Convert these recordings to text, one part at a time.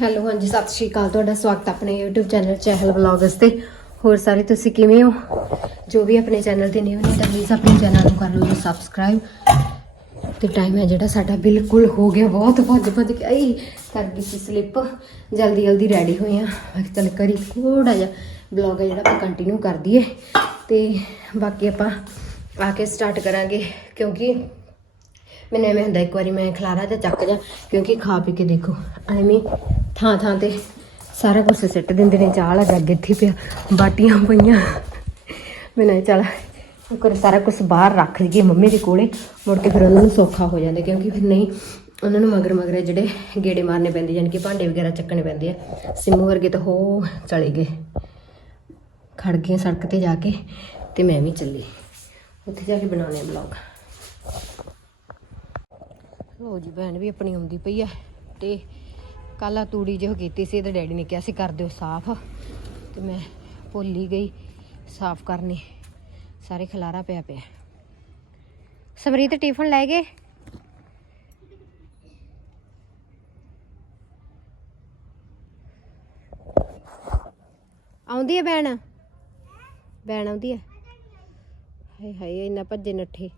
Hello, ਹਾਂਜੀ, ਸਤਿ ਸ਼੍ਰੀ ਅਕਾਲ। ਤੁਹਾਡਾ ਸਵਾਗਤ ਆਪਣੇ YouTube ਚੈਨਲ ਚਹਿਲ ਵਲੌਗਸ ਤੇ। ਹੋਰ ਸਾਰੇ ਤੁਸੀਂ ਕਿਵੇਂ ਹੋ? ਜੋ ਵੀ ਆਪਣੇ ਚੈਨਲ ਤੇ ਨਿਊ ਨੇ, ਤਾਂ ਪਲੀਜ਼ ਆਪਣੇ ਚੈਨਲ ਨੂੰ ਕਰ ਲਓ ਜੀ ਸਬਸਕ੍ਰਾਈਬ ਤੇ ਟਾਈਮ ਹੈ ਜਿਹੜਾ ਸਾਡਾ ਬਿਲਕੁਲ ਹੋ ਗਿਆ, ਬਹੁਤ ਭੱਜ ਭੱਜ ਕੇ, ਆਈ, ਕਰ ਗਈ ਸੀ ਸਲਿੱਪ ਜਲਦੀ ਜਲਦੀ ਰੈਡੀ ਹੋਏ ਆ ਮੈਂ ਕਿਹਾ ਚੱਲ ਕਰੀ ਥੋੜਾ ਜਿਹਾ ਵਲੌਗ ਹੈ ਜਿਹੜਾ ਆਪਾਂ ਕੰਟੀਨਿਊ ਕਰ ਦਈਏ। ਤੇ ਬਾਕੀ ਆਪਾਂ ਆ ਕੇ ਸਟਾਰਟ ਕਰਾਂਗੇ, ਕਿਉਂਕਿ ਮੈਨੂੰ ਐਵੇਂ ਹੁੰਦਾ, ਇੱਕ ਵਾਰੀ ਮੈਂ ਖਲਾਰਾ ਜਾਂ ਚੱਕ ਜਾ, ਕਿਉਂਕਿ ਖਾ ਪੀ ਕੇ ਦੇਖੋ, ਐਵੇਂ ਥਾਂ ਥਾਂ ਤੇ ਸਾਰਾ ਕੁਝ ਸਿੱਟ ਦਿੰਦੇ ਨੇ, ਚਾਹ ਲੱਗਾ ਅੱਗੇ ਇੱਥੇ ਪਿਆ, ਬਾਟੀਆਂ ਪਈਆਂ। ਮੈਨੂੰ ਚੱਲ ਕਰ ਸਾਰਾ ਕੁਝ ਬਾਹਰ ਰੱਖ ਲਈਏ ਮੰਮੀ ਦੇ ਕੋਲੇ, ਮੁੜ ਕੇ ਫਿਰ ਉਹਨਾਂ ਨੂੰ ਸੌਖਾ ਹੋ ਜਾਂਦਾ, ਕਿਉਂਕਿ ਫਿਰ ਨਹੀਂ, ਉਹਨਾਂ ਨੂੰ ਮਗਰ ਮਗਰ ਜਿਹੜੇ ਗੇੜੇ ਮਾਰਨੇ ਪੈਂਦੇ ਯਾਨੀ ਕਿ ਭਾਂਡੇ ਵਗੈਰਾ ਚੱਕਣੇ ਪੈਂਦੇ ਆ, ਸਿੰਮੂ ਵਰਗੇ ਤਾਂ ਹੋ ਚਲੇ ਗਏ। ਖੜ ਗਏ ਸੜਕ ਤੇ ਜਾ ਕੇ, ਤੇ ਮੈਂ ਵੀ ਚੱਲੀ। ਉੱਥੇ ਜਾ ਕੇ ਬਣਾਉਣੇ ਆ ਬਲੌਗ ਲੋ ਜੀ, ਭੈਣ ਵੀ ਆਪਣੀ ਆਉਂਦੀ ਪਈ ਆ ਤੇ ਕੱਲ ਆ ਤੂੜੀ ਜਿਹੋ ਕੀਤੀ ਸੀ ਤੇ ਡੈਡੀ ਨੇ ਕਿਹਾ ਸੀ ਕਰ ਦਿਓ ਸਾਫ਼। ਤੇ ਮੈਂ ਭੁੱਲ ਹੀ ਗਈ, ਸਾਫ਼ ਕਰਨੀ, ਸਾਰੇ ਖਲਾਰਾ ਪਿਆ ਪਿਆ। ਸਮਰੀਤ, ਟਿਫਨ ਲੈ ਗਏ? ਆਉਂਦੀ ਹੈ ਭੈਣ? ਭੈਣ ਆਉਂਦੀ ਹੈ ਹਾਏ ਹਾਏ, ਇੰਨਾ ਭੱਜੇ ਨੱਠੇ।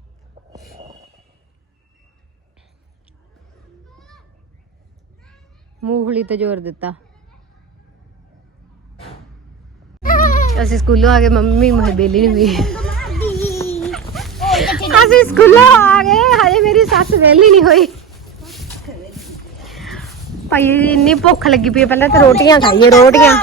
ਮੂੰਗਫਲੀ ਤੇ ਜ਼ੋਰ ਦਿੱਤਾ। ਅਸੀਂ ਸਕੂਲੋਂ ਆ ਗਏ ਮੰਮੀ ਬੇਲੀ ਨਹੀਂ ਹੋਈ ਅਸੀਂ ਸਕੂਲੋਂ ਆ ਗਏ ਹਜੇ ਮੇਰੀ ਸੱਸ ਵੇਲੀ ਨਹੀਂ ਹੋਈ। ਭਾਈ ਇੰਨੀ ਭੁੱਖ ਲੱਗੀ ਪਈ ਪਹਿਲਾਂ ਤਾਂ ਰੋਟੀਆਂ ਖਾਈਏ ਰੋਟੀਆਂ।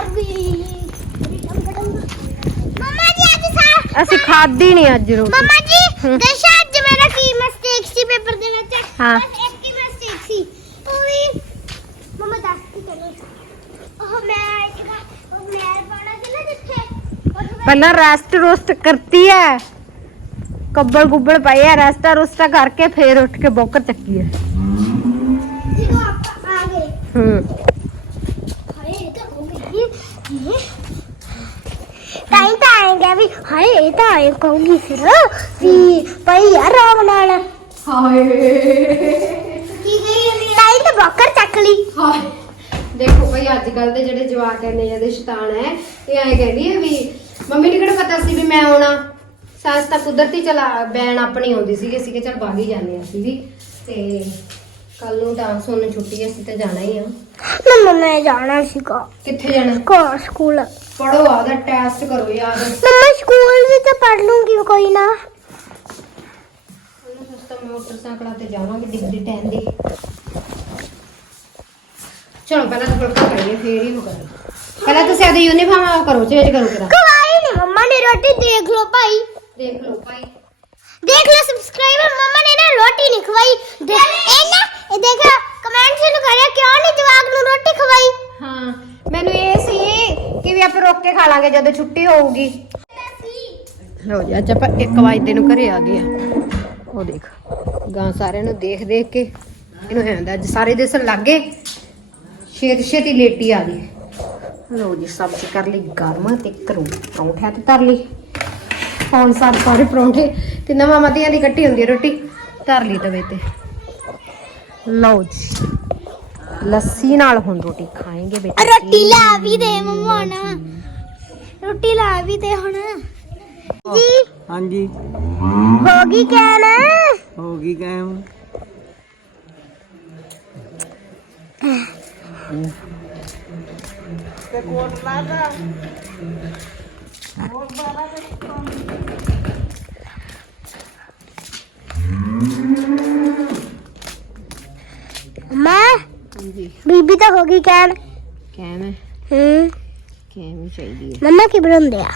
ਮਮਾ ਜੀ ਅੱਜ ਸਾ ਅਸੀਂ ਖਾਦੀ ਨਹੀਂ ਅੱਜ ਰੋਟੀ। ਮਮਾ ਜੀ। ਦੱਸੋ ਅੱਜ ਮੇਰਾ ਕੀ ਮਿਸਟੇਕ ਸੀ ਪੇਪਰ ਦੇ ਵਿੱਚ? ਹਾਂ। ਬਸ ਇੱਕ ਹੀ ਮਿਸਟੇਕ ਸੀ ਉਹ ਵੀ ਮਮਾ ਦੱਸ ਕੀ ਕਰੀ ਉਹ ਮੈਂ ਜਿਹੜਾ ਉਹ ਮੈਂ ਪਾਣਾ ਸੀ ਨਾ ਜਿੱਥੇ ਉਹ ਪਹਿਲਾਂ ਰੈਸਟ ਰੋਸਟ ਕਰਤੀ ਹੈ ਕੱਬਲ ਗੁੱਬਲ ਪਏ ਆ ਰੈਸਟਾ ਰੋਸਟਾ ਕਰਕੇ ਫੇਰ ਉੱਠ ਕੇ ਬੋਕਰ ਚੱਕੀ ਹੈ ਜਦੋਂ ਆਪਾਂ ਆ ਗਏ। ਹੂੰ। ਹਾਏ ਇਹ ਤਾਂ ਹੋ ਗਈ ਟਾਈਮ ਤਾਂ ਆਏਗਾ ਵੀ ਹਾਏ ਇਹ ਤਾਂ ਆਏ ਕਹੂੰਗੀ ਫਿਰ ਵੀ ਭਾਈ ਯਾਰ ਰਾਮ ਨਾਲ। ਹਾਏ। ਕੀ ਗਈ ਟਾਈਮ ਤਾਂ ਬੱਕਰ ਚੱਕ ਲਈ। ਹਾਏ। ਦੇਖੋ ਭਾਈ ਅੱਜ ਕੱਲ ਦੇ ਜਿਹੜੇ ਜਵਾਕ ਨੇ ਜਿਹਦੇ ਸ਼ੈਤਾਨ ਹੈ ਇਹ ਐਂ ਕਹਿੰਦੀ ਹੈ ਵੀ ਮੰਮੀ ਨੂੰ ਕਿਹੜਾ ਪਤਾ ਸੀ ਵੀ ਮੈਂ ਆਉਣਾ? ਸਾਸ ਤਾਂ ਕੁਦਰਤੀ ਚਲਾ ਬੈਨ ਆਪਣੀ ਆਉਂਦੀ ਸੀਗੀ ਅਸੀਂ ਕਿ ਚਲ ਬਾਗੀ ਜਾਂਦੇ ਹਾਂ ਅਸੀਂ ਵੀ। ਤੇ ਕੱਲ ਨੂੰ ਡਾਂਸ ਹੋਣ ਨੂੰ ਛੁੱਟੀ ਹੈ, ਅਸੀਂ ਤਾਂ ਜਾਣਾ ਹੀ ਆ। ਮੰਮਾ ਮੈਂ ਜਾਣਾ ਸੀਗਾ। ਕਿੱਥੇ ਜਾਣਾ? ਕੋ ਸਕੂਲ। ਪੜੋ ਆਦਾ ਟੈਸਟ ਕਰੋ ਯਾਰ। ਮੰਮਾ ਸਕੂਲ ਵੀ ਤਾਂ ਪੜ ਲੂੰਗੀ ਕੋਈ ਨਾ। ਉਹਨੂੰ ਸਸਤਾ ਮੋਟਰਸਾਈਕਲਾਂ ਤੇ ਜਾਵਾਂਗੇ ਡਿਗਰੀ ਟੈਨ ਦੀ ਚਲੋ ਪਹਿਲਾਂ ਤਾਂ ਫੁਲਕਾ ਕਰੀਏ ਫੇਰ ਹੀ ਉਹ ਪਹਿਲਾਂ ਤੁਸੀਂ ਆਦੀ ਯੂਨੀਫਾਰਮ ਕਰੋ ਚੇਂਜ ਕਰੋ ਕਰਾ ਨੇ ਰੋਟੀ ਦੇਖ ਲਓ ਭਾਈ। ਦੇਖ ਲਓ ਭਾਈ। ਦੇਖ ਲਓ ਸਬਸਕ੍ਰਾਈਬਰ ਮੰਮਾ ਨੇ ਨਾ ਰੋਟੀ ਨਹੀਂ ਖਵਾਈ। ਦੇ- ਇਹ ਨਾ ਇਹ ਦੇਖੋ ਕਮੈਂਟ ਸ਼ੁਰੂ ਕਰਿਆ ਕਿਉਂ ਨਹੀਂ ਜਵਾਕ ਨੂੰ ਰੋਟੀ ਖਵਾਈ? ਹਾਂ ਮੈਨੂੰ ਇਹ ਸੀ ਕਿ ਵੀ ਆਪਾਂ ਰੋਕ ਕੇ ਖਾ ਲਾਂਗੇ ਜਦੋਂ ਛੁੱਟੀ ਹੋਊਗੀ। ਲਓ ਜੀ ਅੱਜ ਆਪਾਂ 1 ਵਜੇ ਨੂੰ ਘਰੇ ਆ ਗਏ ਆ। ਉਹ ਦੇਖ ਗਾਂ ਸਾਰਿਆਂ ਨੂੰ ਦੇਖ ਦੇਖ ਕੇ। ਇਹਨੂੰ ਐਂ ਹੁੰਦਾ ਅੱਜ ਸਾਰੇ ਦਿਸਣ ਲੱਗ। ਗਏ ਛੇਤੀ ਛੇਤੀ ਲੇਟੀ ਆ ਗਈ। ਲਓ ਜੀ ਸਬਜ਼ੀ ਕਰ ਲਈ ਗਰਮ ਤੇ ਕਰੋ ਪਰੌਂਠਿਆਂ ਤੇ ਧਰ ਲਈ ਹੁਣ ਸਾਰੇ ਸਾਰੇ ਪਰੌਂਠੇ ਤੇ ਨਵਾਂ ਮਤੀਆਂ ਦੀ ਕੱਟੀ ਹੁੰਦੀ ਹੈ ਰੋਟੀ ਧਰ ਲਈ ਤਵੇ ਤੇ। ਲਓ ਜੀ ਲੱਸੀ ਨਾਲ ਹੁਣ ਰੋਟੀ ਖਾਏਂਗੇ ਬੇਟਾ ਰੋਟੀ ਲਾ ਵੀ ਦੇ ਮੰਮਾ ਨਾ ਰੋਟੀ ਲਾ ਵੀ ਦੇ ਹੁਣ। ਜੀ ਹਾਂਜੀ। ਹੋ ਗਈ ਕਹਿਣ ਹੋ ਗਈ ਕਾਇਮ ਮਾਂ ਹਾਂਜੀ। ਬੀਬੀ ਤਾਂ ਹੋ ਗਈ ਕਹਿਣ। ਕੈਮ ਹੈ। ਹੀ ਚਾਹੀਦੀ ਹੈ। ਮੰਮਾ ਕੀ ਬਣਾਉਂਦੇ ਆ?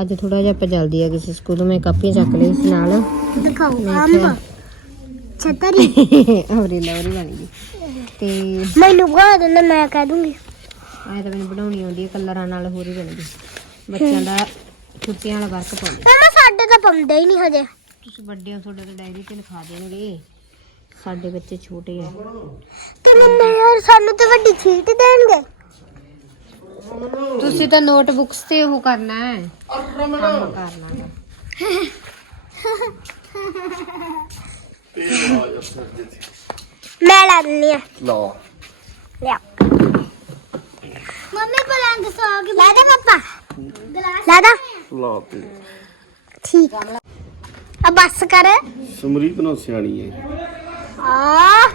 ਅੱਜ ਥੋੜਾ ਜਿਹਾ ਆਪਾਂ ਜਲਦੀ ਆ ਕਿਸੇ ਸਕੂਲੋਂ ਮੈਂ ਕਾਪੀਆਂ ਚੱਕ ਲਈ ਸੀ ਨਾਲ। ਦਿਖਾਓ ਅੰਬ। ਛਤਰੀ ਅਮਰੀ ਲਵਰੀ ਬਣ ਗਈ। ਤੇ ਮੈਨੂੰ ਬਣਾ ਦੇਣਾ ਮੈਂ ਕਹਿ ਦੂੰਗੀ। ਆਏ ਤਾਂ ਮੈਨੂੰ ਬਣਾਉਣੀ ਆਉਂਦੀ ਹੈ ਕਲਰਾਂ ਨਾਲ ਹੋਰ ਹੀ ਬਣਦੀ। ਬੱਚਿਆਂ ਦਾ ਛੁੱਟੀਆਂ ਵਾਲਾ ਵਰਕ ਪਾਉਂਦੇ। ਮੰਮਾ ਸਾਡੇ ਤਾਂ ਪਾਉਂਦੇ ਹੀ ਨਹੀਂ ਹਜੇ। ਤੁਸੀਂ ਵੱਡੇ ਹੋ ਤੁਹਾਡੇ ਤਾਂ ਡਾਇਰੀ ਤੇ ਲਿਖਾ ਦੇਣਗੇ। ਸਾਡੇ ਬੱਚੇ ਛੋਟੇ ਆ। ਤੇ ਮੰਮਾ ਯਾਰ ਸਾਨੂੰ ਤਾਂ ਵੱਡੀ ਛੀਟ ਦੇਣਗੇ। ਤੁਸੀਂ ਤਾਂ ਨੋਟਬੁੱਕਸ ਤੇ ਉਹ ਕਰਨਾ ਹੈ। ਕੰਮ ਕਰਨਾ ਹੈ। ਮੈਂ ਲਾ ਦਿੰਦੀ ਆ ਲਓ। ਲਿਆ ਮੰਮੀ ਪਲੰਗ ਸੌ ਗਈ ਲੈ ਦੇ ਪਾਪਾ। ਲੈ ਦਾ। ਲਾ ਤੇ। ਠੀਕ। ਆ ਬਸ ਕਰ। ਸਮਰੀਤ ਨੂੰ ਸਿਆਣੀ ਹੈ। ਆ।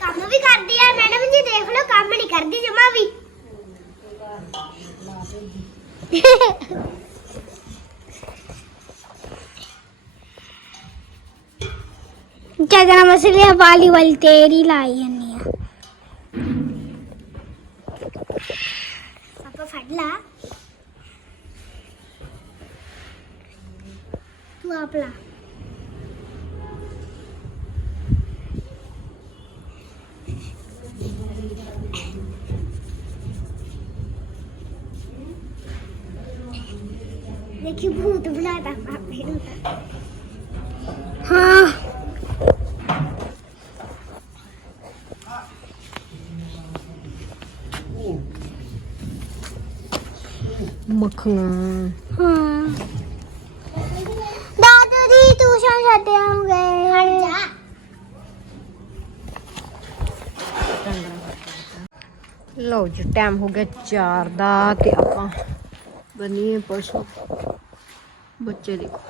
ਕੰਮ ਵੀ ਕਰਦੀ ਆ ਮੈਡਮ ਜੀ ਦੇਖ ਲਓ ਕੰਮ ਨਹੀਂ ਕਰਦੀ ਜਮਾ ਵੀ। क्या कहना मछली वाली वाली तेरी लाई जन्नी आ पापा फड़ ला तू आप ला देखिए भूत बनाता पापे ने हाँ ਮੱਖੀਆਂ ਹਾਂ। ਦਾਦੂ ਦੀ ਟਿਊਸ਼ਨ ਛੱਡ ਆਉਂਗੇ। ਹਟ ਜਾ। ਲਓ ਜੀ ਟਾਈਮ ਹੋ ਗਿਆ 4 ਦਾ ਤੇ ਆਪਾਂ ਬਨੀਏ ਪਸ਼ੂ ਬੱਚੇ ਦੇਖੋ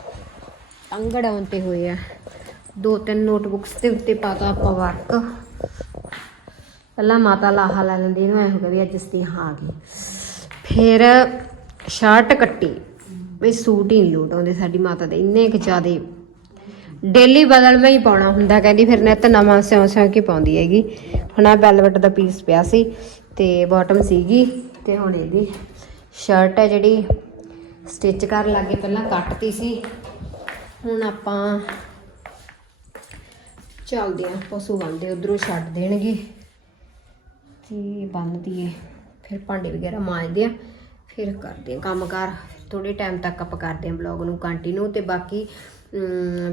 ਅੰਗੜਾਂ ਤੇ ਹੋਏ ਆ। ਦੋ ਤਿੰਨ ਨੋਟਬੁੱਕਸ ਦੇ ਉੱਤੇ ਪਾਤਾ ਆਪਾਂ ਵਰਕ ਪਹਿਲਾਂ ਮਾਤਾ ਲਾਹਾ ਲੈ ਲੈਂਦੀ ਇਹਨੂੰ ਐ ਹੋ ਗਿਆ ਵੀ ਅੱਜ ਸਤੀ ਹਾਂ ਆ ਗਈ ਫਿਰ ਸ਼ਰਟ ਕੱਟੀ ਵੀ ਸੂਟ ਹੀ ਨਹੀਂ ਲੋਟ ਆਉਂਦੇ, ਸਾਡੀ ਮਾਤਾ ਦੇ ਇੰਨੇ ਕੁ ਜ਼ਿਆਦੇ। ਡੇਲੀ ਬਦਲਵੇਂ ਹੀ ਪਾਉਣਾ ਹੁੰਦਾ, ਕਹਿੰਦੀ ਫਿਰ ਨਿੱਤ ਨਵਾਂ ਸਿਉਂ ਸਿਉਂ ਕੇ ਪਾਉਂਦੀ ਹੈਗੀ। ਹੁਣ ਆ ਵੈਲਵਟ ਦਾ ਪੀਸ ਪਿਆ ਸੀ ਤੇ ਬਾਟਮ ਸੀਗੀ ਤੇ ਹੁਣ ਇਹਦੀ ਸ਼ਰਟ ਹੈ ਜਿਹੜੀ ਸਟਿਚ ਕਰਨ ਲੱਗੇ, ਪਹਿਲਾਂ ਕੱਟਤੀ ਸੀ। ਹੁਣ ਆਪਾਂ ਚੱਲਦੇ ਆ ਪਸ਼ੂ ਬੰਦੇ ਉਧਰੋਂ ਛੱਡ ਦੇਣਗੇ। ਤੇ ਬੰਨ ਦਈਏ, ਫਿਰ ਭਾਂਡੇ ਵਗੈਰਾ ਮਾਂਜਦੇ ਆ ਫਿਰ ਕਰਦੇ ਆ ਕੰਮਕਾਰ। ਥੋੜੇ ਟਾਈਮ ਤੱਕ ਆਪਾਂ ਕਰਦੇ ਹਾਂ ਬਲੌਗ ਨੂੰ ਕੰਟੀਨਿਊ ਤੇ ਬਾਕੀ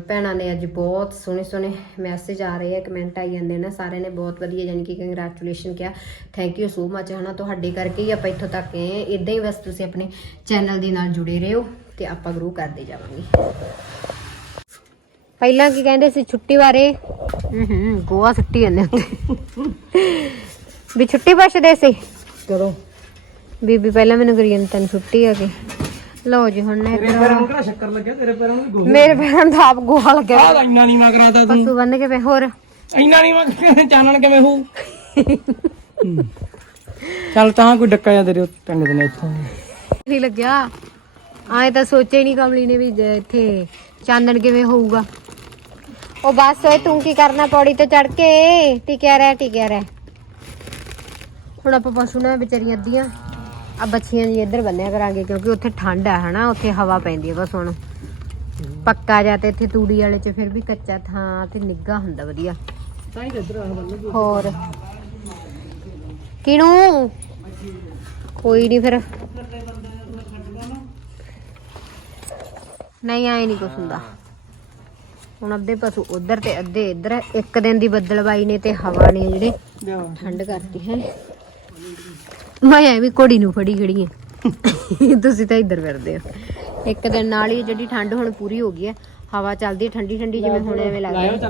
ਭੈਣਾਂ ਨੇ ਅੱਜ ਬਹੁਤ ਸੋਹਣੇ ਸੋਹਣੇ ਮੈਸੇਜ ਆ ਰਹੇ ਆ ਕਮੈਂਟ ਆਈ ਜਾਂਦੇ ਨੇ, ਸਾਰਿਆਂ ਨੇ ਬਹੁਤ ਵਧੀਆ ਯਾਨੀ ਕਿ ਕੰਗ੍ਰੈਚੁਲੇਸ਼ਨ ਕਿਹਾ। ਥੈਂਕ ਯੂ ਸੋ ਮਚ ਹਨਾ, ਤੁਹਾਡੇ ਕਰਕੇ ਹੀ ਆਪਾਂ ਇੱਥੋਂ ਤੱਕ ਆਏ ਹਾਂ। ਇਦਾਂ ਹੀ ਬਸ ਤੁਸੀਂ ਆਪਣੇ ਚੈਨਲ ਦੇ ਨਾਲ ਜੁੜੇ ਰਹੋ ਤੇ ਆਪਾਂ ਗਰੋ ਕਰਦੇ ਜਾਵਾਂਗੇ। ਪਹਿਲਾਂ ਕੀ ਕਹਿੰਦੇ ਸੀ ਛੁੱਟੀ ਬਾਰੇ? ਹੂੰ ਗੋਆ ਛੁੱਟੀ ਜਾਂਦੇ ਹੁੰਦੇ। ਵੀ ਛੁੱਟੀ ਪੁੱਛਦੇ ਸੀ? ਚਲੋ। ਬੀਬੀ ਪਹਿਲਾਂ ਮੈਨੂੰ ਜਾਂਦੀ ਤੈਨੂੰ ਛੁੱਟੀ ਆ ਕੇ ਲਓ ਜੀ ਹੁਣ ਨਾ ਤੇਰੇ ਪੈਰਾਂ ਨੂੰ ਕਿਹੜਾ ਸ਼ੱਕਰ ਲੱਗਿਆ? ਤੇਰੇ ਪੈਰਾਂ ਨੂੰ ਵੀ ਗੋਹਾ ਮੇਰੇ ਪੈਰਾਂ ਦਾ ਆਪ ਗੋਹਾ ਲੱਗਿਆ। ਆਹ ਇੰਨਾ ਨਹੀਂ ਮੈਂ ਕਰਾਤਾ ਤੂੰ। ਪਸ਼ੂ ਬੰਨ ਕੇ ਪਏ ਹੋਰ। ਇੰਨਾ ਨਹੀਂ ਮੈਂ ਚਾਨਣ ਕਿਵੇਂ ਹੋਊ? ਚੱਲ ਤਾਂ ਕੋਈ ਡੱਕਾ ਜਾਂ ਤੇਰੇ ਪਿੰਡ ਦੇ ਨੇ ਇੱਥੋਂ। ਨਹੀਂ ਲੱਗਿਆ। ਆਏ ਤਾਂ ਸੋਚਿਆ ਹੀ ਨਹੀਂ ਕਮਲੀ ਨੇ ਵੀ ਜ- ਇੱਥੇ ਚਾਨਣ ਕਿਵੇਂ ਹੋਊਗਾ। ਉਹ ਬਸ ਓਏ ਤੂੰ ਕੀ ਕਰਨਾ ਪੌੜੀ ਤੇ ਚੜ ਕੇ? ਟਿਕਿਆ ਰਹਿ ਟਿਕਿਆ ਰਹਿ। ਹੁਣ ਆਪਾਂ ਪਸ਼ੂ ਨਾ ਵਿਚਾਰੀਆਂ ਅੱਧੀਆਂ। ਆ ਬੱਚੀਆਂ ਜੀ ਇੱਧਰ ਬੰਨਿਆ ਕਰਾਂਗੇ ਕਿਉਂਕਿ ਉੱਥੇ ਠੰਡ ਆ ਹਨਾ? ਉੱਥੇ ਹਵਾ ਪੈਂਦੀ ਹੈ ਬਸ ਹੁਣ। ਪੱਕਾ ਜਾਂ ਤੇ ਇੱਥੇ ਤੂੜੀ ਵਾਲੇ ਚ ਫਿਰ ਵੀ ਕੱਚਾ ਥਾਂ ਤੇ ਨਿੱਗਾ ਹੁੰਦਾ ਵਧੀਆ। ਤਾਂ ਹੀ ਇੱਧਰ ਆ ਬੰਨ ਹੋਰ। ਕਿਣੂ ਕੋਈ ਨਹੀਂ ਫਿਰ। ਨਹੀਂ ਆਏ ਨਹੀਂ ਕੁਛ ਹੁੰਦਾ। ਹੁਣ ਅੱਧੇ ਪਸ਼ੂ ਉਧਰ ਤੇ ਅੱਧੇ ਇੱਧਰ। ਇੱਕ ਦਿਨ ਦੀ ਬੱਦਲਬਾਈ ਨੇ ਤੇ ਹਵਾ ਨੇ ਜਿਹੜੇ ਠੰਡ ਕਰਤੀ ਹੈ। ਮੈਂ ਐਵੇਂ ਘੋੜੀ ਨੂੰ ਫੜੀ ਖੜੀ ਹੈ ਤੁਸੀਂ ਤਾਂ ਇੱਧਰ ਫਿਰਦੇ ਹੋ। ਇੱਕ ਦਿਨ ਨਾਲ ਹੀ ਜਿਹੜੀ ਠੰਡ ਹੁਣ ਪੂਰੀ ਹੋ ਗਈ ਹੈ ਹਵਾ ਚੱਲਦੀ ਠੰਡੀ ਠੰਡੀ ਜਿਵੇਂ ਹੁਣ ਐਵੇਂ ਲੱਗਦਾ।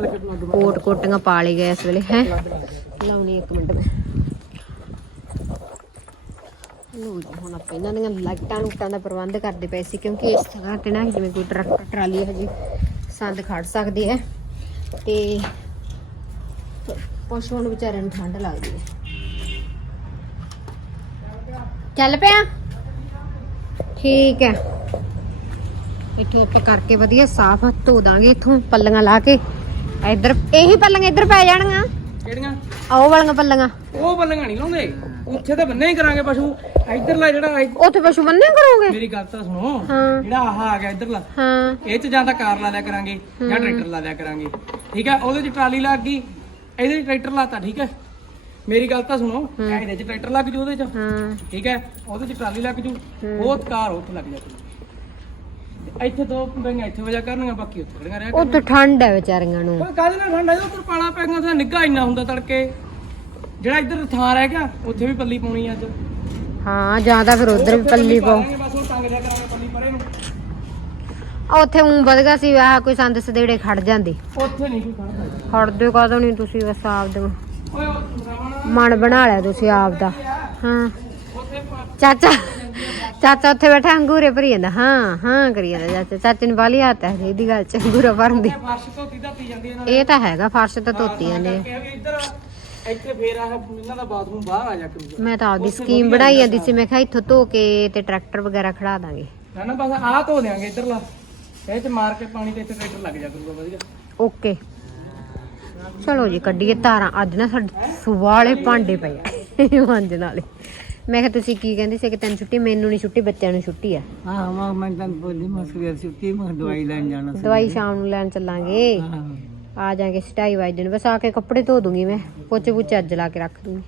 ਕੋਟ ਕੋਟੀਆਂ ਪਾ ਲਏ ਗਏ ਇਸ ਵੇਲੇ ਹੈ? ਲਾਉਣੀ ਇੱਕ ਮਿੰਟ। ਮੈਂ ਲੋ ਜੀ ਹੁਣ ਆਪਾਂ ਇਹਨਾਂ ਦੀਆਂ ਲਾਈਟਾਂ ਲੂਟਾਂ ਦਾ ਪ੍ਰਬੰਧ ਕਰਦੇ ਪਏ ਸੀ ਕਿਉਂਕਿ ਇਸ ਤਰ੍ਹਾਂ ਤੇ ਨਾ ਜਿਵੇਂ ਕੋਈ ਟਰੱਕ ਟਰਾਲੀ ਹਜੇ ਸੰਦ ਖੜ ਸਕਦੇ ਹੈ। ਤੇ ਪਸ਼ੂਆਂ ਨੂੰ ਵਿਚਾਰਿਆਂ ਨੂੰ ਠੰਡ ਲੱਗਦੀ ਹੈ। ਚੱਲ ਪਿਆ? ਠੀਕ ਹੈ। ਇੱਥੋਂ ਆਪਾਂ ਕਰਕੇ ਵਧੀਆ ਸਾਫ਼ ਧੋ ਦਾਂਗੇ ਇੱਥੋਂ ਪੱਲੀਆਂ ਲਾ ਕੇ। ਇੱਧਰ ਇਹੀ ਪੱਲੀਆਂ ਇੱਧਰ ਪੈ ਜਾਣਗੀਆਂ। ਕਿਹੜੀਆਂ? ਆਹ ਵਾਲੀਆਂ ਪੱਲੀਆਂ। ਉਹ ਬੱਲੀਆਂ ਨਹੀਂ ਲਾਉਂਦੇ। ਉੱਥੇ ਤਾਂ ਬੰਨੇ ਹੀ ਕਰਾਂਗੇ ਪਸ਼ੂ। ਇੱਧਰਲਾ ਜਿਹੜਾ ਇਹ- ਉੱਥੇ ਪਸ਼ੂ ਬੰਨੇ ਕਰੋਗੇ? ਮੇਰੀ ਗੱਲ ਤਾਂ ਸੁਣੋ। ਹਾਂ। ਜਿਹੜਾ ਆਹ ਆ ਗਿਆ ਇੱਧਰਲਾ ਹਾਂ। ਇਹ ਚ ਜਾਂ ਤਾਂ ਕਾਰ ਲਾ ਲਿਆ ਕਰਾਂਗੇ ਜਾਂ ਟਰੈਕਟਰ ਲਾ ਲਿਆ ਕਰਾਂਗੇ। ਠੀਕ ਹੈ? ਉਹਦੇ ਚ ਟਰਾਲੀ ਲੱਗ ਗਈ। ਇਹਦੇ ਚ ਟਰੈਕਟਰ ਲਾਤਾ ਠੀਕ ਹੈ? ਮੇਰੀ ਗੱਲ ਤਾਂ ਸੁਣੋ ਇਹਦੇ ਚ ਟਰੈਕਟਰ ਲੱਗ ਜੂ ਉਹਦੇ ਚ। ਹਾਂ। ਠੀਕ ਹੈ? ਉਹਦੇ ਚ ਟਰਾਲੀ ਲੱਗ ਜੂ। ਉਹ ਕਾਰ ਉੱਥੇ ਲੱਗ ਜਾ ਇੱਥੇ ਦੋ ਬਈਆਂ ਇੱਥੇ ਵਜਾ ਕਰਨਗੀਆਂ ਬਾਕੀ ਉੱਥੇ ਖੜੀਆਂ ਰਹਿ ਉੱਥੇ ਠੰਡ ਹੈ ਵਿਚਾਰੀਆਂ ਨੂੰ। ਕੋਈ ਕਾਹਦੇ ਨਾਲ ਠੰਡਾ ਉੱਧਰ ਪਾਲਾ ਪੈ ਗਿਆ ਉੱਥੇ ਨਿੱਘਾ ਇੰਨਾ ਹੁੰਦਾ ਤੜਕੇ। ਜਿਹੜਾ ਇੱਧਰ ਥਾਂ ਰਹਿ ਗਿਆ ਉੱਥੇ ਵੀ ਪੱਲੀ ਪਾਉਣੀ ਅੱਜ। ਹਾਂ ਜਾਂ ਤਾਂ ਫਿਰ ਉਧਰ ਵੀ ਪੱਲੀ ਪਾਓ ਪਾਵਾਂਗੇ ਬਸ ਉਹ ਟੰਗ ਜਾ ਕਰਾਂਗੇ ਪੱਲੀ ਪਰੇ ਨੂੰ। ਆ ਉੱਥੇ ਉਂ ਵਧਗਾ ਸੀ ਆਹ ਕੋਈ ਸੰਦ ਸਦੇੜੇ ਖੜ ਜਾਂਦੇ। ਉੱਥੇ ਨਹੀਂ ਕੋਈ ਖੜਦਾ। ਖੜਦੇ ਕਾਦੋਂ ਨਹੀਂ ਤੁਸੀਂ ਬਸ ਉਹ ਰਮਣ ਮਨ ਬਣਾ ਲਿਆ ਤੁਸੀਂ ਆਪਦਾ ਹਾਂ। ਉੱਥੇ ਪ- ਚਾਚਾ ਚਾਚਾ ਉੱਥੇ ਬੈਠਾ ਅੰਗੂਰੇ ਭਰੀ ਜਾਂਦਾ। ਹਾਂ ਹਾਂ ਕਰੀ ਜਾਂਦਾ ਚਾਚਾ। ਚਾਚੇ ਨੂੰ ਬਾਲੀ ਆਤਾ ਹੈ ਇਹਦੀ ਗੱਲ ਚ ਅੰਗੂਰਾ ਭਰਨ ਦੀ। ਇਹ ਤਾਂ ਹੈਗਾ ਫਰਸ਼ ਤਾਂ ਧੋਤੀ ਜਾਂਦੇ ਆ। ਕਿ ਵੀ ਇੱਧਰ ਇੱਥੇ ਫੇਰ ਆਹ ਇਹਨਾਂ ਦਾ ਬਾਥਰੂਮ ਬਾਹਰ ਆ ਜਾ ਕਰੂਗਾ ਮੈਂ ਤਾਂ ਆਪਦੀ ਸਕੀਮ ਬਣਾਈ ਜਾਂਦੀ ਸੀ ਮੈਂ ਕਿਹਾ ਇੱਥੋਂ ਧੋ ਕੇ ਤੇ ਟਰੈਕਟਰ ਵਗੈਰਾ ਖੜਾ ਦਾਂਗੇ। ਨਾ ਨਾ ਬਸ ਆਹ ਧੋ ਦਿਆਂਗੇ ਇੱਧਰਲਾ ਇਹ ਚ ਮਾਰ ਕੇ ਪਾਣੀ ਤੇ ਇੱਥੇ ਟਰੈਕਟਰ ਲੱਗ ਜਾ ਕਰੂਗਾ ਵਧੀਆ। ਓਕੇ। ਚਲੋ ਜੀ ਕੱਢੀਏ ਤਾਰਾਂ ਅੱਜ ਨਾ ਸਾਡੇ ਸੁਬਾਹ ਵਾਲੇ ਭਾਂਡੇ ਪਏ ਆ। ਮਾਂਜਣ ਵਾਲੇ ਮੈਂ ਕਿਹਾ ਤੁਸੀਂ ਕੀ ਕਹਿੰਦੇ ਸੀ ਕਿ ਤੈਨੂੰ ਛੁੱਟੀ? ਮੈਨੂੰ ਨਹੀਂ ਛੁੱਟੀ ਬੱਚਿਆਂ ਨੂੰ ਛੁੱਟੀ ਆ। ਹਾਂ ਮੈਂ ਮੈਂ ਤਾਂ ਬੋਲੀ ਮੈਂ ਸਵੇਰ ਛੁੱਟੀ ਮੈਂ ਦਵਾਈ ਲੈਣ ਜਾਣਾ ਸੀ। ਦਵਾਈ ਸ਼ਾਮ ਨੂੰ ਲੈਣ ਚੱਲਾਂਗੇ। ਆ ਜਾਾਂਗੇ 2:30 ਵਜੇ ਨੂੰ ਬਸ ਆ ਕੇ ਕੱਪੜੇ ਧੋ ਦੂੰਗੀ ਮੈਂ। ਪੋਚੇ ਪੁੱਚੇ ਅੱਜ ਲਾ ਕੇ ਰੱਖ ਦੂੰਗੀ।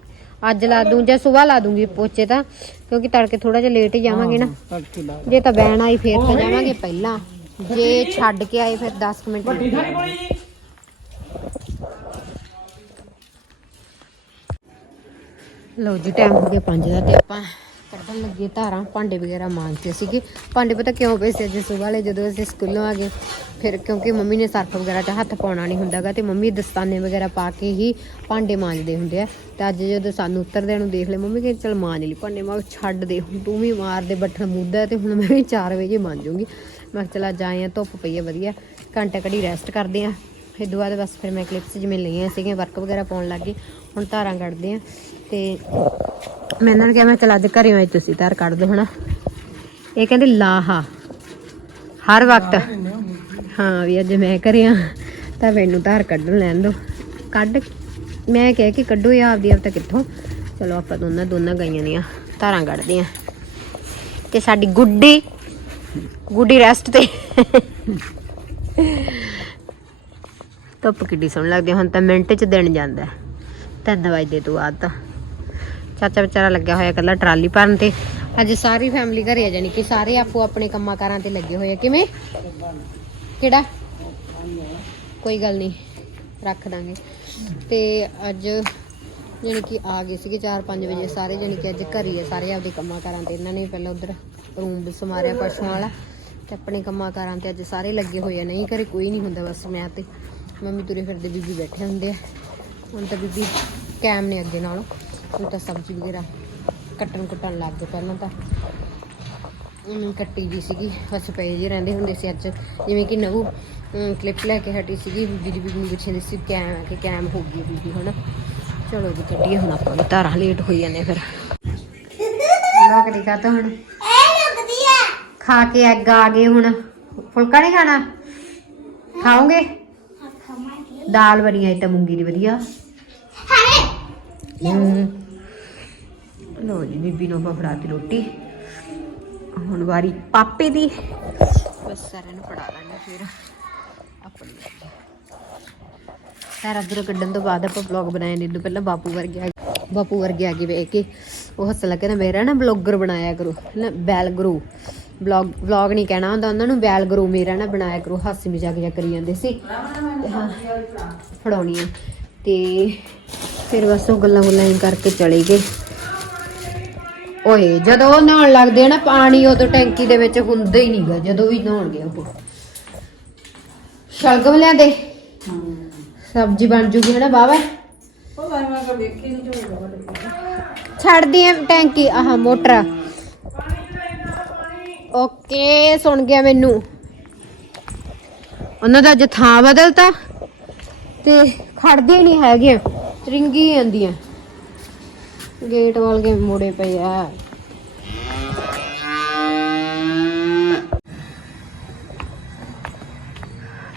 ਅੱਜ ਲਾ ਦੂੰ ਜਾਂ ਸਵੇਰ ਲਾ ਦੂੰਗੀ ਪੋਚੇ ਤਾਂ ਕਿਉਂਕਿ ਤੜਕੇ ਥੋੜਾ ਜਿਹਾ ਲੇਟ ਹੀ ਜਾਵਾਂਗੇ ਨਾ। ਜੇ ਤਾਂ ਬੈਣ ਆਈ ਫੇਰ ਤਾਂ ਜਾਵਾਂਗੇ ਪਹਿਲਾਂ। ਜੇ ਛੱਡ ਕੇ ਆਏ ਫਿਰ 10 ਕੁ ਮਿੰਟ ਵੱਡੀ ਜੀ ਲਓ ਜੀ ਟਾਈਮ ਹੋ ਗਿਆ 5 ਦਾ ਤੇ ਆਪਾਂ ਕੱਢਣ ਲੱਗੇ ਧਾਰਾਂ, ਭਾਂਡੇ ਵਗੈਰਾ ਮਾਂਜਦੇ ਸੀਗੇ। ਭਾਂਡੇ ਪਤਾ ਕਿਉਂ ਪਏ ਸੀ ਅੱਜ ਸਵੇਰ ਵਾਲੇ, ਜਦੋਂ ਅਸੀਂ ਸਕੂਲੋਂ ਆ ਗਏ, ਫਿਰ ਕਿਉਂਕਿ ਮੰਮੀ ਨੇ ਸਰਫ ਵਗੈਰਾ 'ਚ ਹੱਥ ਪਾਉਣਾ ਨਹੀਂ ਹੁੰਦਾਗਾ ਤੇ ਮੰਮੀ ਦਸਤਾਨੇ ਵਗੈਰਾ ਪਾ ਕੇ ਹੀ ਭਾਂਡੇ ਮਾਂਜਦੇ ਹੁੰਦੇ ਆ। ਤੇ ਅੱਜ ਜਦੋਂ ਸਾਨੂੰ ਉਤਰਦੇ ਨੂੰ ਦੇਖ ਲਿਆ ਮੰਮੀ ਕਹਿੰਦੀ, ਚਲ ਮਾਂਜ ਲਈ ਭਾਂਡੇ, ਮੈਂ ਕਿਹਾ ਛੱਡ ਦੇ, ਹੁਣ ਤੂੰ ਵੀ ਮਾਰ ਦੇ ਬੱਠਲ ਮੁੱਦਾ ਤੇ ਹੁਣ ਮੈਂ ਵੀ 4 ਵਜੇ ਮਾਂਜੂਗੀ। ਮੈਂ ਕਿਹਾ, ਚਲ ਅੱਜ ਆਏ ਆ, ਧੁੱਪ ਪਈ ਹੈ ਵਧੀਆ, ਘੰਟਾ ਘੜੀ ਰੈਸਟ ਕਰਦੇ ਆ। ਫਿਰ ਦੁਆ ਦੇ ਬਸ ਫਿਰ ਮੈਂ ਕਲਿੱਪਸ ਜਿਵੇਂ ਲਈਆਂ ਸੀਗੀਆਂ ਵਰਕ ਵਗੈਰਾ ਪਾਉਣ ਲੱਗ ਗਈ ਹੁਣ ਧਾਰਾਂ ਕੱਢਦੇ ਆ ਤੇ ਮੈਂ ਇਹਨਾਂ ਨੂੰ ਕਿਹਾ ਮੈਂ ਚਲ ਅੱਜ ਘਰੇ ਆਏ ਤੁਸੀਂ ਧਾਰ ਕੱਢ ਦੋ ਹਨਾ। ਇਹ ਕਹਿੰਦੇ ਲਾਹਾ ਹਰ ਵਕਤ। ਹਾਂ ਵੀ ਅੱਜ ਮੈਂ ਘਰੇ ਆ ਤਾਂ ਮੈਨੂੰ ਧਾਰ ਕੱਢਣ ਲੈਣ ਦੋ ਕੱਢ ਮੈਂ ਕਹਿ ਕੇ ਕੱਢੋ ਇਹ ਆਪਦੀ ਆਪ ਤਾਂ ਕਿੱਥੋਂ? ਚਲੋ ਆਪਾਂ ਦੋਨਾਂ ਦੋਨਾਂ ਗਾਈਆਂ ਦੀਆਂ ਧਾਰਾਂ ਕੱਢਦੇ ਆ ਤੇ ਸਾਡੀ ਗੁੱਡੀ ਗੁੱਡੀ ਰੈਸਟ ਤੇ। ਧੁੱਪ ਕਿੱਡੀ ਸੋਹਣੀ ਲੱਗਦੀ ਹੁਣ ਤਾਂ ਮਿੰਟ ਚ ਦਿਨ ਜਾਂਦਾ ਹੈ। ਤਿੰਨ ਵਜੇ ਤੋਂ ਬਾਅਦ ਤਾਂ। ਚਾਚਾ ਵਿਚਾਰਾ ਲੱਗਿਆ ਹੋਇਆ ਇਕੱਲਾ ਟਰਾਲੀ ਭਰਨ ਤੇ। ਅੱਜ ਸਾਰੀ ਫੈਮਿਲੀ ਘਰੇ ਆ ਜਾਣੀ ਕਿ ਸਾਰੇ ਆਪੋ ਆਪਣੇ ਕੰਮਾਂ ਕਾਰਾਂ ਤੇ ਲੱਗੇ ਹੋਏ ਆ। ਕਿਵੇਂ? ਕਿਹੜਾ? ਕੋਈ ਗੱਲ ਨਹੀਂ, ਰੱਖ ਦਾਂਗੇ। ਤੇ ਅੱਜ ਜਾਣੀ ਕਿ ਆ ਗਏ ਸੀਗੇ 4-5 ਵਜੇ ਸਾਰੇ, ਜਾਣੀ ਕਿ ਅੱਜ ਘਰੇ ਹੀ ਆ ਸਾਰੇ ਆਪਦੇ ਕੰਮਾਂ ਕਾਰਾਂ ਤੇ। ਇਹਨਾਂ ਨੇ ਪਹਿਲਾਂ ਉਧਰ ਰੂਮ ਸਮਾਰਿਆ ਪਰਸੋਂ ਵਾਲਾ। ਤੇ ਆਪਣੇ ਕੰਮਾਂ ਕਾਰਾਂ ਤੇ ਅੱਜ ਸਾਰੇ ਲੱਗੇ ਹੋਏ ਆ। ਨਹੀਂ, ਘਰੇ ਕੋਈ ਨਹੀਂ ਹੁੰਦਾ ਬਸ ਮੈਂ ਤੇ। ਮੰਮੀ ਤੁਰੇ ਫਿਰਦੇ ਬੀਬੀ ਬੈਠੇ ਹੁੰਦੇ ਆ। ਹੁਣ ਤਾਂ ਬੀਬੀ ਕੈਮ ਨੇ ਅੱਗੇ ਨਾਲੋਂ। ਹੁਣ ਤਾਂ ਸਬਜ਼ੀ ਵਗੈਰਾ ਕੱਟਣ ਕੁੱਟਣ ਲੱਗ ਗਏ ਪਹਿਲਾਂ ਤਾਂ। ਮੈਂ ਕੱਟੀ ਜੀ ਸੀਗੀ ਬਸ ਪਏ ਜੇ ਰਹਿੰਦੇ ਹੁੰਦੇ ਸੀ ਅੱਜ। ਜਿਵੇਂ ਕਿ ਨਵੂ ਕਲਿੱਪ ਲੈ ਕੇ ਹਟੀ ਸੀਗੀ ਬੀਬੀ ਦੀ ਬੀਬੀ ਨੂੰ ਪੁੱਛਿਆ ਸੀ ਕੈਮ ਕਿ ਕੈਮ ਹੋ ਗਈ ਬੀਬੀ ਹੁਣ ਚਲੋ ਜੀ ਕੱਟੀਏ ਹੁਣ ਆਪਾਂ ਵੀ ਧਾਰਾਂ ਲੇਟ ਹੋਈ ਜਾਂਦੇ ਫਿਰ। ਲੋਕ ਦਿਖਾ ਤਾਂ ਹੁਣ? ਇਹ ਲੱਗਦੀ ਆ। ਖਾ ਕੇ ਐਗ ਆ ਗਏ ਹੁਣ। ਫੁਲਕਾ ਨਹੀਂ ਖਾਣਾ? ਖਾਓਗੇ? ਦਾਲ ਬਣੀ ਆਈ ਤਾਂ ਮੂੰਗੀ ਦੀ ਵਧੀਆ। ਹਾਏ! ਹੂੰ। ਲੋ ਜੀ ਬੀਬੀ ਨੂੰ ਆਪਾਂ ਫੜਾਤੀ ਰੋਟੀ। ਹੁਣ ਵਾਰੀ ਪਾਪੇ ਦੀ। ਬਸ ਸਾਰਿਆਂ ਨੂੰ ਫੜਾ ਲਾਂਗੇ ਫਿਰ। ਆਪਣੀ ਸਾਰਾ ਅਦਰ ਕੱਢਣ ਤੋਂ ਬਾਅਦ ਆਪਾਂ ਵਲੌਗ ਬਣਾਇਆ ਨੇ। ਤੋਂ ਪਹਿਲਾਂ ਬਾਪੂ ਵਰਗੇ ਆ ਬਾਪੂ ਵਰਗੇ ਆ ਕੇ ਵੇਖ ਕੇ। ਉਹ ਹੱਸਣ ਲੱਗੇ ਨਾ ਮੇਰਾ ਨਾ ਬਲੌਗਰ ਬਣਾਇਆ ਕਰੋ। ਨਾ ਬੈਲ ਗਰੂ ਵਲੌਗ ਵਲੌਗ ਨਹੀਂ ਕਹਿਣਾ ਹੁੰਦਾ ਉਹਨਾਂ ਨੂੰ ਬੈਲ ਗਰੂ ਮੇਰਾ ਨਾ ਬਣਾਇਆ ਕਰੋ ਹਾਸੀ ਮਜ਼ਾਕ ਜਿਹਾ ਕਰੀ ਜਾਂਦੇ ਸੀ। ਹਾਂ ਫੜਾਉਣੀ ਆ। ਤੇ ਫਿਰ ਬਸ ਉਹ ਗੱਲਾਂ ਗੁੱਲਾਂ ਹੀ ਕਰਕੇ ਚਲੇ ਗਏ। ਓਏ ਜਦੋਂ ਉਹ ਨਹਾਉਣ ਲੱਗਦੇ ਆ ਨਾ ਪਾਣੀ ਉਦੋਂ ਟੈਂਕੀ ਦੇ ਵਿੱਚ ਹੁੰਦਾ ਹੀ ਨਹੀਂਗਾ ਜਦੋਂ ਵੀ ਨਹਾਉਣਗੇ ਉਹ। ਸ਼ਲਗਮ ਲਿਆਂਦੇ? ਸਬਜ਼ੀ ਬਣ ਜੂਗੀ ਹਨਾ ਬਾਵਾ ਛੱਡਦੀ ਆ ਟੈਂਕੀ ਆਹ ਮੋਟਰ। ਓਕੇ, ਸੁਣ ਗਿਆ ਮੈਨੂੰ। ਉਹਨਾਂ ਦਾ ਅੱਜ ਥਾਂ ਬਦਲਤਾ ਤੇ ਖੜਦੇ ਨਹੀਂ ਹੈਗੇ। ਰਿੰਗੀ ਜਾਂਦੀਆਂ ਗੇਟ ਵਾਲ ਕੇ ਮੋੜੇ ਪਏ ਆ।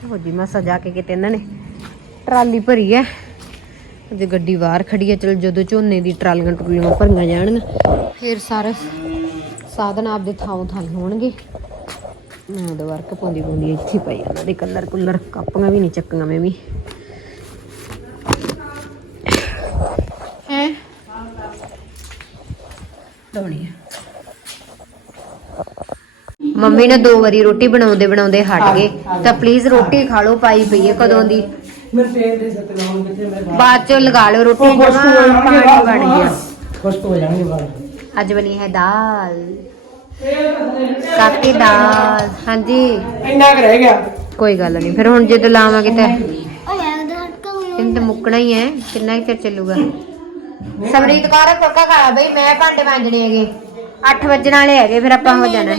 ਉਹ ਜੀ, ਮਸਾ ਜਾ ਕੇ ਕਿਤੇ ਇਹਨਾਂ ਨੇ ਟਰਾਲੀ ਭਰੀ ਐ ਜੇ ਗੱਡੀ ਬਾਹਰ ਖੜੀ ਐ ਚਲ ਜਦੋਂ ਝੋਨੇ ਦੀ ਟਰਾਲੀਆਂ ਟਰੂਲੀਆਂ ਭਰੀਆਂ ਜਾਣਗੀਆਂ ਫਿਰ ਸਾਰੇ ਸਾਧਨ ਆਪਦੇ ਥਾਂ ਥਾਂ ਹੋਣਗੇ। ਮੈਂ ਉਹਦਾ ਵਰਕ ਪਾਉਂਦੀ ਪਾਉਂਦੀ ਇੱਥੇ ਪਈ ਇਹਨਾਂ ਦੇ ਕਲਰ ਕੁਲਰ ਕਾਪੀਆਂ ਵੀ ਨਹੀਂ ਚੱਕੀਆਂ ਮੈਂ ਵੀ। ਹੈ? ਮੰਮੀ ਨੇ ਦੋ ਵਾਰੀ ਰੋਟੀ ਬਣਾਉਂਦੇ ਬਣਾਉਂਦੇ ਹਟ ਗਏ। ਤਾਂ ਪਲੀਜ਼ ਰੋਟੀ ਖਾ ਲਓ ਪਾਈ ਪਈ ਹੈ ਕਦੋਂ ਦੀ। ਬਾਅਦ ਚ ਲਗਾ ਲਓ ਰੋਟੀ ਜਮਾ ਪਾਣੀ ਬਣ ਗਿਆ। ਖੁਸ਼ਕ ਹੋ ਜਾਣਗੇ ਬਾਹਰ ਅੱਜ ਬਣੀ ਹੈ ਦਾਲ। ਕਾਕੇ ਦਾ। ਹਾਂਜੀ। ਇੰਨਾ ਕੁ ਰਹਿ ਗਿਆ। ਕੋਈ ਗੱਲ ਨਹੀਂ। ਫਿਰ ਹੁਣ ਜਦੋਂ ਲਾਵਾਂਗੇ ਤਾਂ ਉਹ ਯਾਰ ਦਾ ਹਟਕਾ ਇਹਨੂੰ ਤਾਂ ਮੁੱਕਣਾ ਹੀ ਹੈ। ਕਿੰਨਾ ਹੀ ਚਿਰ ਚੱਲੂਗਾ। ਸਮਰੀਤ ਕੌਰ ਫੁਲਕਾ ਖਾਣਾ ਬਈ। ਮੈਂ ਭਾਂਡੇ ਮਾਂਜਣੇ ਹੈਗੇ। 8 ਵਜਣ ਵਾਲੇ ਹੈਗੇ ਫਿਰ ਆਪਾਂ ਹੋ ਜਾਣਾ।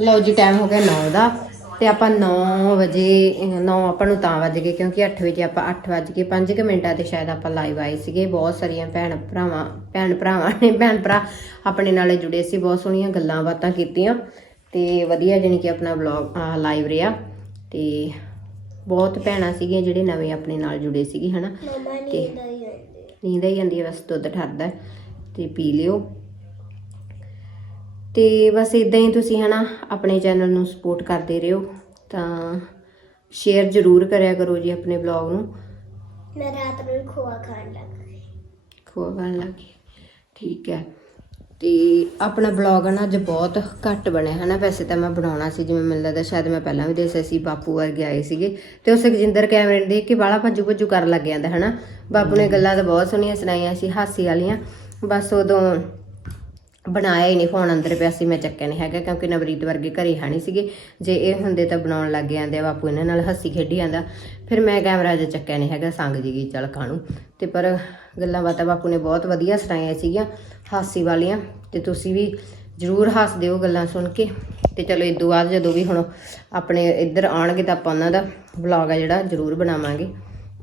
ਲਓ ਜੀ ਟਾਈਮ ਹੋ ਗਿਆ 9 ਦਾ। ਤੇ ਆਪਾਂ 9 ਵਜੇ 9 ਆਪਾਂ ਨੂੰ ਤਾਂ ਵੱਜ ਗਏ ਕਿਉਂਕਿ 8 ਵਜੇ ਆਪਾਂ 8 ਵੱਜ ਕੇ 5 ਮਿੰਟਾਂ ਤੇ ਸ਼ਾਇਦ ਆਪਾਂ ਲਾਈਵ ਆਏ ਸੀਗੇ। ਬਹੁਤ ਸਾਰੀਆਂ ਭੈਣ ਭਰਾਵਾਂ ਭੈਣ ਭਰਾਵਾਂ ਨੇ ਭੈਣ ਭਰਾ ਆਪਣੇ ਨਾਲੇ ਜੁੜੇ ਸੀ ਬਹੁਤ ਸੋਹਣੀਆਂ ਗੱਲਾਂ ਬਾਤਾਂ ਕੀਤੀਆਂ ਤੇ ਵਧੀਆ ਜਾਣੀ ਕਿ ਆਪਣਾ ਵਲੌਗ ਲਾਈਵ ਰਿਹਾ ਤੇ ਬਹੁਤ ਭੈਣਾਂ ਸੀਗੀਆਂ ਜਿਹੜੇ ਨਵੇਂ ਆਪਣੇ ਨਾਲ ਜੁੜੇ ਸੀਗੇ ਹਨਾ? ਨੀਂਦ ਆਈ ਜਾਂਦੀ ਹੈ ਬਸ ਦੁੱਧ ਠਰਦਾ ਤੇ ਪੀ ਲਿਓ। ਤੇ ਬਸ ਇਦਾਂ ਹੀ ਤੁਸੀਂ ਹਨਾ ਆਪਣੇ ਚੈਨਲ ਨੂੰ ਸਪੋਰਟ ਕਰਦੇ ਰਹੋ ਤਾਂ ਸ਼ੇਅਰ ਜ਼ਰੂਰ ਕਰਿਆ ਕਰੋ ਜੀ ਆਪਣੇ ਬਲੌਗ ਨੂੰ। ਮੈਂ ਰਾਤ ਨੂੰ ਖੋਆ ਖਾਣ ਲੱਗ ਗਈ। ਖੋਆ ਖਾਣ ਲੱਗੀ ਠੀਕ ਹੈ। ਤੇ ਆਪਣਾ ਬਲੌਗ ਨਾ ਅੱਜ ਬਹੁਤ ਘੱਟ ਬਣਿਆ ਹਨਾ ਵੈਸੇ ਤਾਂ ਮੈਂ ਬਣਾਉਣਾ ਸੀ ਜਿਵੇਂ ਮੈਨੂੰ ਲੱਗਦਾ ਸ਼ਾਇਦ ਮੈਂ ਪਹਿਲਾਂ ਵੀ ਦੱਸਿਆ ਸੀ ਬਾਪੂ ਵਰਗੇ ਆਏ ਸੀਗੇ। ਤੇ ਉਸ ਸੁਖਜਿੰਦਰ ਕੈਮਰੇ ਨੂੰ ਦੇਖ ਕੇ ਬਾਲਾ ਭੱਜੂ ਭੱਜੂ ਕਰਨ ਲੱਗ ਜਾਂਦਾ ਹਨਾ। ਬਾਪੂ ਨੇ ਗੱਲਾਂ ਤਾਂ ਬਹੁਤ ਸੋਹਣੀਆਂ ਸੁਣਾਈਆਂ ਸੀ ਹਾਸੀ ਵਾਲੀਆਂ। ਬਸ ਉਦੋਂ ਬਣਾਇਆ ਹੀ ਨਹੀਂ ਫੋਨ ਅੰਦਰ ਪਿਆ ਸੀ, ਮੈਂ ਚੱਕਿਆ ਨਹੀਂ ਹੈਗਾ, ਕਿਉਂਕਿ ਨਵਰੀਤ ਵਰਗੇ ਘਰੇ ਹੈ ਨਹੀਂ ਸੀਗੇ। ਜੇ ਇਹ ਹੁੰਦੇ ਤਾਂ ਬਣਾਉਣ ਲੱਗ ਜਾਂਦੇ ਆ, ਬਾਪੂ ਇਹਨਾਂ ਨਾਲ ਹੱਸੀ ਖੇਡੀ ਜਾਂਦਾ। ਫਿਰ ਮੈਂ ਕੈਮਰਾ ਜੇ ਚੱਕਿਆ ਨਹੀਂ ਹੈਗਾ, ਸੰਗ ਜੀ ਗਈ ਚਲ ਕਾਣੂ ਤੇ ਪਰ ਗੱਲਾਂ ਬਾਤਾਂ ਬਾਪੂ ਨੇ ਬਹੁਤ ਵਧੀਆ ਸੁਣਾਈਆਂ ਸੀਗੀਆਂ, ਹਾਸੀ ਵਾਲੀਆਂ। ਤੇ ਤੁਸੀਂ ਵੀ ਜਰੂਰ ਹੱਸਦੇ ਹੋ ਗੱਲਾਂ ਸੁਣ ਕੇ। ਤੇ ਚਲੋ ਇਦੋਂ ਬਾਅਦ ਜਦੋਂ ਵੀ ਹੁਣ ਆਪਣੇ ਇੱਧਰ ਆਉਣਗੇ ਤਾਂ ਆਪਾਂ ਉਹਨਾਂ ਦਾ ਵਲੌਗ ਆ ਜਿਹੜਾ ਜਰੂਰ ਬਣਾਵਾਂਗੇ।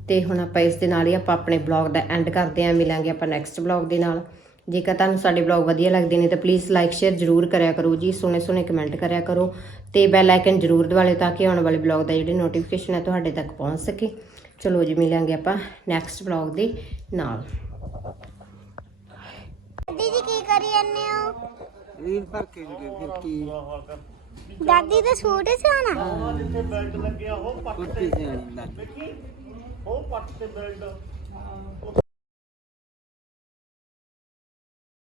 ਤੇ ਹੁਣ ਆਪਾਂ ਇਸ ਦੇ ਨਾਲ ਹੀ ਆਪਾਂ ਆਪਣੇ ਬਲੌਗ ਦਾ ਐਂਡ ਕਰਦੇ ਆਂ ਮਿਲਾਂਗੇ ਆਪਾਂ ਨੈਕਸਟ ਬਲੌਗ ਦੇ ਨਾਲ। ਜੇਕਰ ਤੁਹਾਨੂੰ ਸਾਡੇ ਬਲੌਗ ਵਧੀਆ ਲੱਗਦੇ ਨੇ ਤਾਂ ਪਲੀਜ਼ ਲਾਈਕ ਸ਼ੇਅਰ ਜਰੂਰ ਕਰਿਆ ਕਰੋ ਜੀ ਸੋਹਣੇ ਸੋਹਣੇ ਕਮੈਂਟ ਕਰਿਆ ਕਰੋ ਤੇ ਬੈਲ ਆਈਕਨ ਜਰੂਰ ਦਬਾ ਲਿਓ ਤਾਂ ਕਿ ਆਉਣ ਵਾਲੇ ਬਲੌਗ ਦਾ ਜਿਹੜੀ ਨੋਟੀਫਿਕੇਸ਼ਨ ਹੈ ਤੁਹਾਡੇ ਤੱਕ ਪਹੁੰਚ ਸਕੇ। ਚਲੋ ਜੀ ਮਿਲਾਂਗੇ ਆਪਾਂ ਨੈਕਸਟ ਬਲੌਗ ਦੇ ਨਾਲ। ਦੀਦੀ ਕੀ ਕਰੀ ਜਾਂਦੇ ਹੋ? ਰੀਲ ਭਰ ਕੇ ਫਿਰ ਕੀ? ਦਾਦੀ ਦਾ ਸੂਟ ਸਿਆਣਾ ਕੁੱਤੀ ਸਿਆਣੀ ਲੱਗ